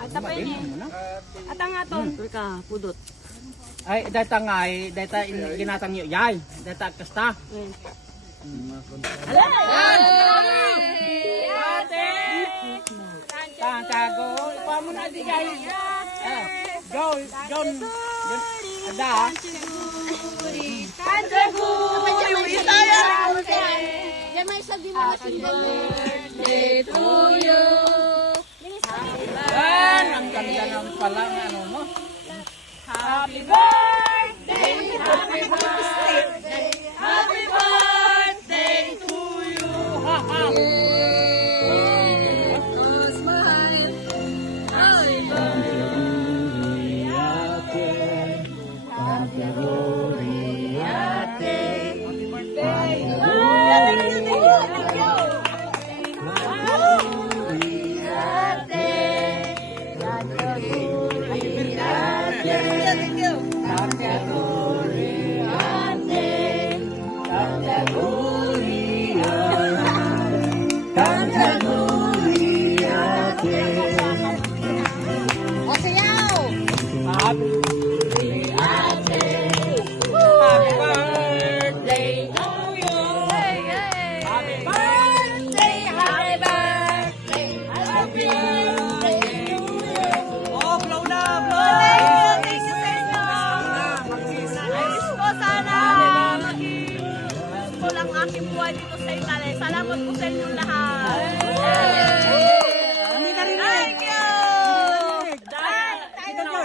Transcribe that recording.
At tapay ni. At ang aton. Ka, pudot. Ay, data nga ay, data ginatang nyo, yay. Data kasta. Ate! Tantago. Ipa mo na di guys. Go, John. Ada. Tantago! Yung isa yan! Yan may sabi mo na single. Birthday to you. Ang ganda naman pala ng ano mo. Happy birthday! Happy birthday! Happy birthday to you! Smile. Happy birthday to you! Happy birthday! Happy birthday! Happy birthday to you! Oh, blow na! Blow! Thank you sa inyo. Ayos ko sana maging ko lang aking buhay dito sa Italy. Salamat po sa inyong lahat.